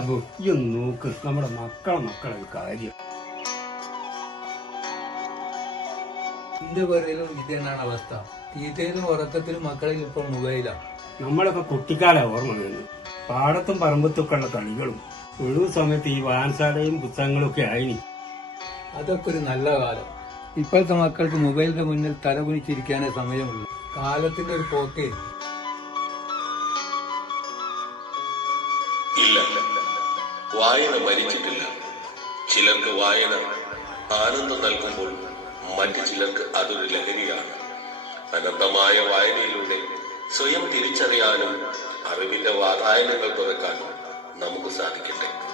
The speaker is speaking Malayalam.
അബു ഈ നോക്ക് നമ്മുടെ മക്കളെ കാര്യം. എന്ത് പറയലും ഇത് തന്നെയാണ് അവസ്ഥ. തീറ്റയിലും ഉറക്കത്തിലും മക്കളിൽ ഇപ്പോൾ മൊബൈലാണ്. നമ്മളൊക്കെ കുട്ടിക്കാല ഓർമ്മ വരുന്നു. പാടത്തും പറമ്പത്തൊക്കെ ഉള്ള കളികളും ഒഴിവു സമയത്ത് ഈ വായനശാലയും പുസ്തകങ്ങളും ഒക്കെ ആയിനി. അതൊക്കെ ഒരു നല്ല കാലം. ഇപ്പോഴത്തെ മക്കൾക്ക് മൊബൈലിന്റെ മുന്നിൽ തലകുനിച്ചിരിക്കാനേ സമയമുള്ളൂ. കാലത്തിന്റെ ഒരു പോക്കേ. ഇല്ല, വായന മരിച്ചിട്ടില്ല. ചിലർക്ക് വായന ആനന്ദം നൽകുമ്പോൾ മറ്റു ചിലർക്ക് അതൊരു ലഹരിയാണ്. അനന്തമായ വായനയിലൂടെ സ്വയം തിരിച്ചറിയാനും അറിവിന്റെ വാതായനങ്ങൾ തുറക്കാനും നമുക്ക് സാധിക്കട്ടെ.